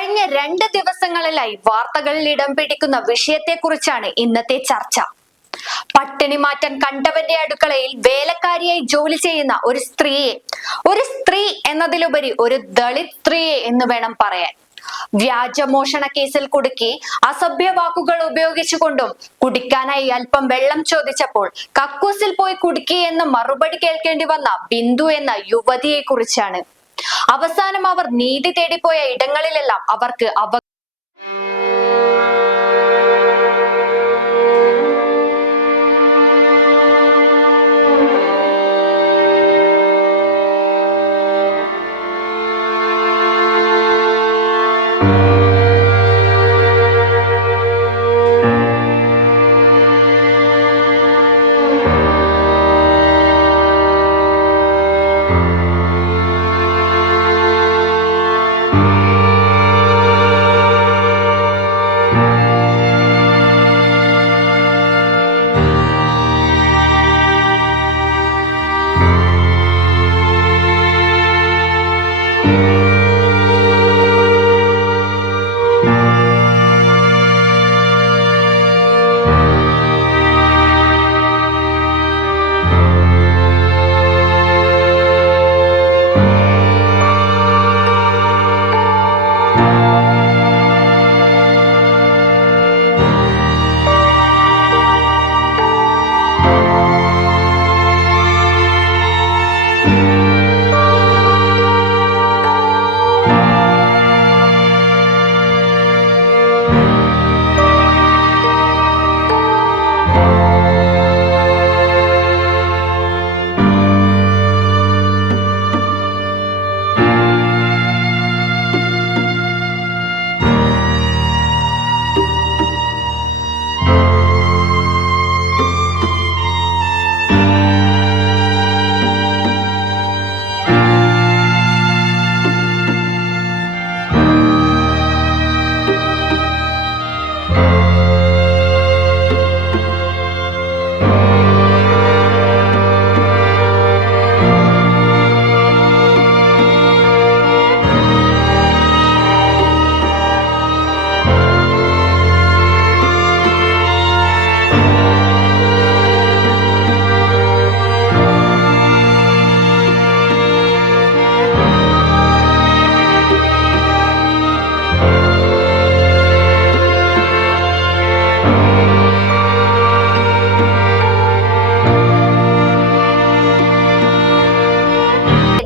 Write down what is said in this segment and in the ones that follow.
കഴിഞ്ഞ 2 ദിവസങ്ങളിലായി വാർത്തകളിൽ ഇടം പിടിക്കുന്ന വിഷയത്തെക്കുറിച്ചാണ് ഇന്നത്തെ ചർച്ച. പട്ടിണി മാറ്റാൻ കണ്ടവന്റെ അടുക്കളയിൽ വേലക്കാരിയായി ജോലി ചെയ്യുന്ന ഒരു സ്ത്രീ എന്നതിലുപരി ഒരു ദളിത് സ്ത്രീയെ എന്ന് വേണം പറയാൻ. വ്യാജമോഷണ കേസിൽ കുടുക്കി അസഭ്യ വാക്കുകൾ ഉപയോഗിച്ചുകൊണ്ടും കുടിക്കാനായി അല്പം വെള്ളം ചോദിച്ചപ്പോൾ കക്കൂസിൽ പോയി കുടുക്കി എന്ന് മറുപടി കേൾക്കേണ്ടി വന്ന ബിന്ദു എന്ന യുവതിയെ കുറിച്ചാണ്. അവസാനം അവർ നീതി തേടിപ്പോയ ഇടങ്ങളിലെല്ലാം അവർക്ക്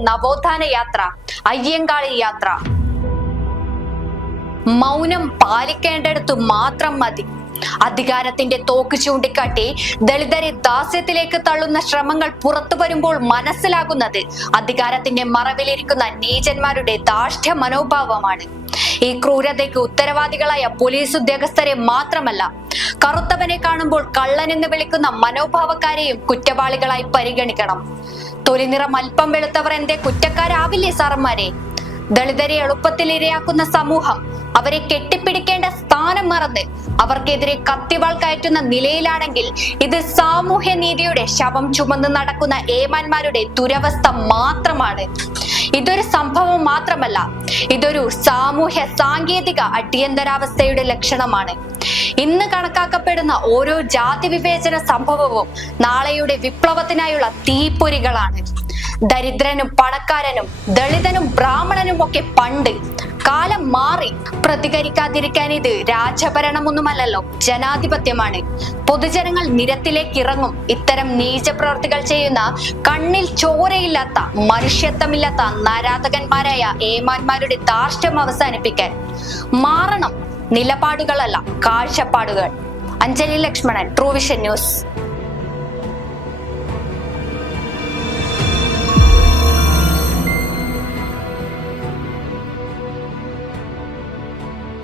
നവോത്ഥാന യാത്ര, അയ്യങ്കാളി യാത്ര. മൗനം പാലിക്കേണ്ടടുത്തു മാത്രം മതി. അധികാരത്തിന്റെ തോക്ക് ചൂണ്ടിക്കാട്ടി ദളിതരെ ദാസ്യത്തിലേക്ക് തള്ളുന്ന ശ്രമങ്ങൾ പുറത്തു വരുമ്പോൾ മനസ്സിലാകുന്നത് അധികാരത്തിന്റെ മറവിലിരിക്കുന്ന നീചന്മാരുടെ ധാർഷ്ട്യ മനോഭാവമാണ്. ഈ ക്രൂരതയ്ക്ക് ഉത്തരവാദികളായ പോലീസ് ഉദ്യോഗസ്ഥരെ മാത്രമല്ല, കറുത്തവനെ കാണുമ്പോൾ കള്ളൻ എന്ന് വിളിക്കുന്ന മനോഭാവക്കാരെയും കുറ്റവാളികളായി പരിഗണിക്കണം. തൊലിനിറം അല്പം വെളുത്തവർ എന്തേ കുറ്റക്കാരാവില്ലേ സാറന്മാരെ? ദളിതരെ എളുപ്പത്തിൽ ഇരയാക്കുന്ന സമൂഹം അവരെ കെട്ടിപ്പിടിക്കേണ്ട സ്ഥാനം മറന്ന് അവർക്കെതിരെ കത്തിവാൾ കയറ്റുന്ന നിലയിലാണെങ്കിൽ ഇത് സാമൂഹ്യ നീതിയുടെ ശവം ചുമന്ന് നടക്കുന്ന ഏമാന്മാരുടെ ദുരവസ്ഥ മാത്രമാണ്. ഇതൊരു സംഭവം മാത്രമല്ല, ഇതൊരു സാമൂഹ്യ സാങ്കേതിക അടിയന്തരാവസ്ഥയുടെ ലക്ഷണമാണ്. ഇന്ന് കണക്കാക്കപ്പെടുന്ന ഓരോ ജാതി വിവേചന സംഭവവും നാളെയുടെ വിപ്ലവത്തിനായുള്ള തീപ്പൊരികളാണ്. ദരിദ്രനും പണക്കാരനും ദളിതനും ബ്രാഹ്മണനും ഒക്കെ പണ്ട്. കാലം മാറി. പ്രതികരിക്കാതിരിക്കാൻ ഇത് രാജഭരണമൊന്നുമല്ലല്ലോ, ജനാധിപത്യമാണ്. പൊതുജനങ്ങൾ നിരത്തിലേക്ക് ഇറങ്ങും. ഇത്തരം നീചപ്രവർത്തികൾ ചെയ്യുന്ന, കണ്ണിൽ ചോരയില്ലാത്ത, മനുഷ്യത്വമില്ലാത്ത നരാധകന്മാരായ ഏമാന്മാരുടെ ധാർഷ്ട്യം അവസാനിപ്പിക്കാൻ മാറണം. നിലപാടുകളല്ല, കാഴ്ചപ്പാടുകൾ. Anjali Lakshmanan, true vision news.